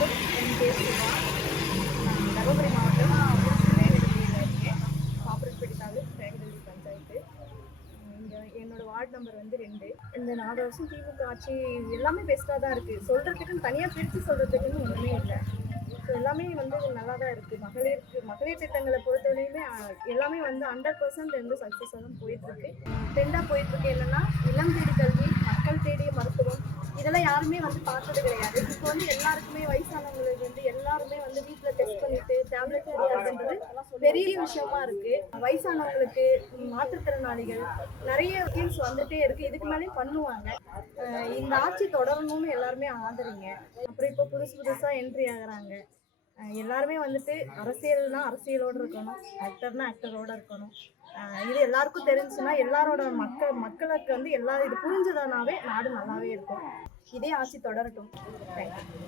வணக்கம் என் பேர் சுபா நான் தருமபுரி மாவட்டம் வேகடலியில் இருக்கேன் பாப்பரப்பட்டி தாலுக் வேகடலி பஞ்சாயத்து இங்கே என்னோடய வார்டு நம்பர் வந்து ரெண்டு இந்த நாலு வருஷம் திமுக ஆட்சி எல்லாமே பெஸ்ட்டாக தான் இருக்குது சொல்கிறதுக்குன்னு தனியாக பிரித்து சொல்கிறதுக்குன்னு ஒன்றுமே இல்லை. ஸோ எல்லாமே வந்து நல்லா தான் இருக்குது மகளிருக்கு மகளிர் திட்டங்களை பொறுத்தவரையுமே எல்லாமே வந்து ஹண்ட்ரட் பர்சன்ட் வந்து சக்ஸஸாக தான் போயிட்டுருக்கு ட்ரெண்டாக போயிட்டுருக்கு என்னென்னா இளம் தேடி கல்வி இதெல்லாம் யாருமே வந்து பார்த்தது கிடையாது. இப்போ வந்து எல்லாருக்குமே வயசானவங்களுக்கு வந்து எல்லாருமே வந்து வீட்டில் டெஸ்ட் பண்ணிட்டு டேப்லெட் கிடையாதுன்றது பெரிய விஷயமா இருக்கு. வயசானவங்களுக்கு மாற்றுத்திறனாளிகள் நிறைய ஸ்கீம்ஸ் வந்துட்டே இருக்கு. இதுக்கு மேலே பண்ணுவாங்க. இந்த ஆட்சி தொடரணும்னு எல்லாருமே ஆதரிங்க. அப்புறம் இப்போ புதுசு புதுசாக என்ட்ரி ஆகுறாங்க. எல்லாருமே வந்துட்டு அரசியல்னா அரசியலோடு இருக்கணும் ஆக்டர்னா ஆக்டரோட இருக்கணும். இது எல்லாருக்கும் தெரிஞ்சுன்னா எல்லாரோட மக்கள் மக்களுக்கு வந்து எல்லா இது புரிஞ்சதுனாவே நாடு நல்லாவே இருக்கும். இதே ஆட்சி தொடரட்டும். தேங்க்யூ